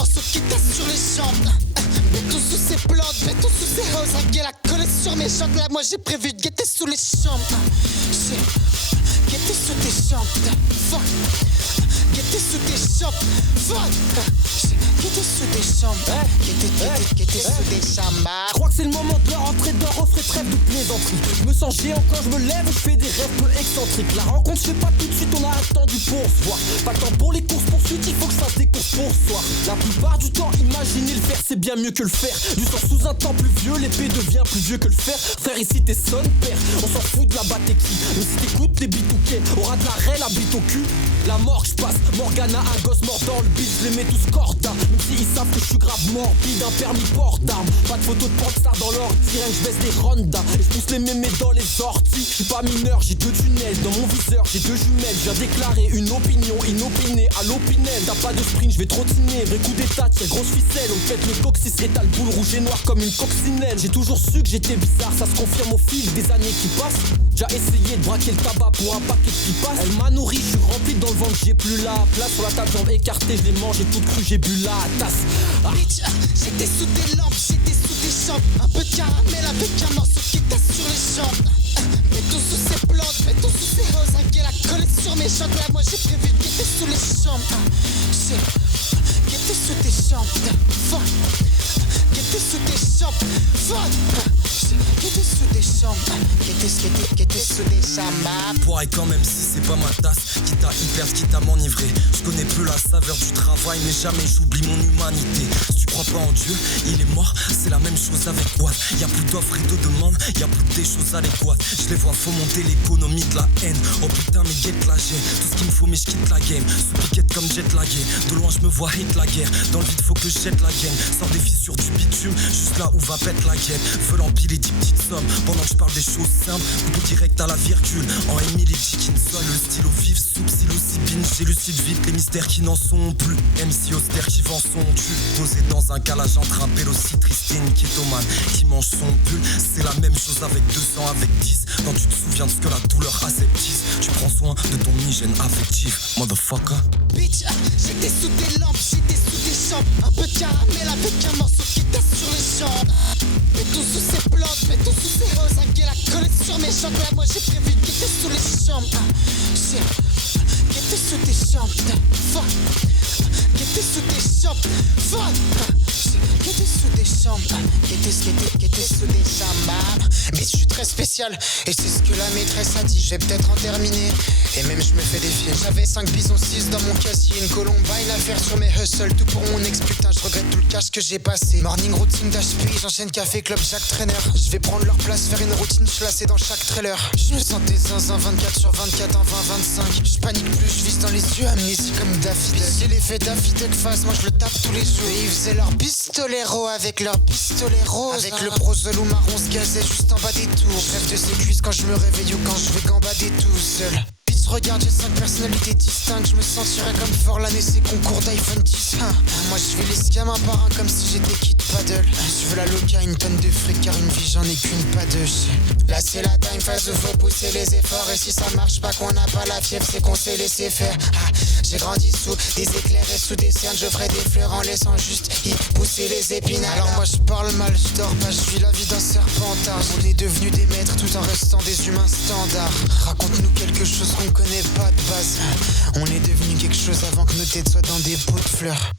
morceau qui teste sur les jambes. Béton sous ses plantes, béton sous ses roses. Un gars la collé sur mes jambes. Là moi j'ai prévu de guetter sous les chambres. J'ai guetté sous tes jambes. Fuck. Guetter sous tes jambes. Fuck. Guetter sous tes jambes. Guetter sous tes jambes. Je crois que c'est le moment de rentrer dans refrais, trêve de plaisanterie. Je me sens géant quand je me lève, je fais des rêves peu excentriques. La rencontre se fait pas tout de suite, on a attendu pour se voir. Pas le temps pour les courses poursuites, il faut que je fasse des courses pour ce soir. La plupart du temps, imaginer le faire, c'est bien mieux que le faire. Du sang sous un temps plus vieux, l'épée devient plus vieux que le fer. Frère, ici t'es son père, on s'en fout de la batte qui. Mais si t'écoutes les bitouquets, aura de la raie, la bite au cul. La mort, je passe, Morgana, un gosse mort dans le beat, je les mets tous corda. Même s'ils savent que je suis grave morbide, un permis port d'armes. Pas de photo de pornstar dans l'ordi, rien que je baisse des rondas. Et je pousse les mémés dans les sorties. Je suis pas mineur, j'ai 2 tunnels dans mon viseur, j'ai 2 jumelles. Je viens déclarer une opinion inopinée à l'opinel. T'as pas de sprint, je vais trottiner, vrai coup d'état, tire grosse ficelle. On pète le coccyx, étale boule rouge et noire comme une coccinelle. J'ai toujours su que j'étais bizarre, ça se confirme au fil des années qui passent. J'ai essayé de braquer le tabac pour un paquet de pipas. Elle m'a nourri, je suis rempli dans le ventre, j'ai plus la place. Sur la table, jambes écartées, je les mange, j'ai tout cru, j'ai bu la tasse. Bitch, j'étais sous tes lampes, j'étais sous tes jambes. Un peu de caramel avec un morceau qui teste sur les jambes. Béton sous ses plantes, béton sous ses roses. Un gars la collé sur mes jambes. Là moi j'ai prévu de guetter sous les jambes. J'ai guetté sous tes jambes. Fuck. Guetter sous tes jambes. Fuck. Guetter sous tes jambes. Guetter sous tes jambes. Poids quand même si c'est pas ma tasse. Quitte à y perdre, quitte à m'enivrer. Je connais plus la saveur du travail, mais jamais j'oublie mon humanité. Si tu crois pas en Dieu, il est mort. C'est la même chose avec Watt. Y'a plus d'offres et de demandes, y'a plus que des choses adéquates. Je les vois fomenter l'économie de la haine. Oh putain mais guette la gêne. Tout ce qu'il me faut mais je quitte la game. Sous piquette comme jet lagué. De loin je me vois hate la guerre. Dans le vide faut que je jette la gaine. Sors des fissures du bitume, juste là où va pète la guette. Veulent empiler 10 petites sommes pendant que je parle des choses simples. Coupe direct à la virgule. En Emily Dickinson, le stylo vif sous psilocybine. J'élucide vite les mystères qui n'en sont plus. MC austère qui vend son tube. Posé dans un calage entre un Bélocide, Tristine, Kétomane qui mange son pull. C'est la même chose avec 200, avec 10. Quand tu te souviens de ce que la douleur aseptise, tu prends soin de ton hygiène affectif, motherfucker. Bitch, j'étais sous tes lampes, j'étais sous tes jambes. Un peu de caramel avec un morceau qui teste sur les jambes. Béton sous ses plantes, béton sous ses roses. Un gars la collé sur mes jambes. Là moi j'ai prévu de guetter sous les jambes. J'ai guetté sous tes jambes. Fuck. Guetter sous tes jambes. Fuck. Guetter sous tes jambes. Guetter sous tes jambes. Mais je suis très spécial et c'est ce que la maîtresse a dit. Je vais peut-être en terminer et même je me fais défier. J'avais 5 bisons 6 dans mon casier. Une columbine à faire sur mes hustles. Tout pour mon ex putain, je regrette tout le cash que j'ai passé. Morning routine d'HP, j'enchaîne café club Jack Trainer. Je vais prendre leur place, faire une routine classée dans chaque trailer. Je me sentais zinzin 24 sur 24 en 20-25. Je panique plus, je vise dans les yeux, amnésie comme Daffy Duck. C'est l'effet Daffy Duck face, moi je le tape tous les jours. Et ils faisaient leur pistolero avec leur pistolet rose. Avec le prosolou marron se gazait juste en bas des tours. Je rêve de ses cuisses quand je me réveille ou quand je vais gambader tout seul. Regarde, j'ai 5 personnalités distinctes. Je me sentirais comme Forlan et ses concours d'iPhone 10. Moi je vais les scams un par un comme si j'étais Kid Paddle. Je veux la loca, une tonne de fric car une vie j'en ai qu'une, pas deux. Là c'est la time phase où faut pousser les efforts. Et si ça marche pas, qu'on n'a pas la fièvre, c'est qu'on s'est laissé faire. J'ai grandi sous des éclairs et sous des cernes. Je ferai des fleurs en laissant juste y pousser les épinards. Alors moi je parle mal, je dors pas, je vis la vie d'un serpentard. On est devenus des maîtres tout en restant des humains standards. Raconte-nous quelque chose qu'on connaît pas de base. On est devenu quelque chose avant que nos têtes soient dans des pots de fleurs.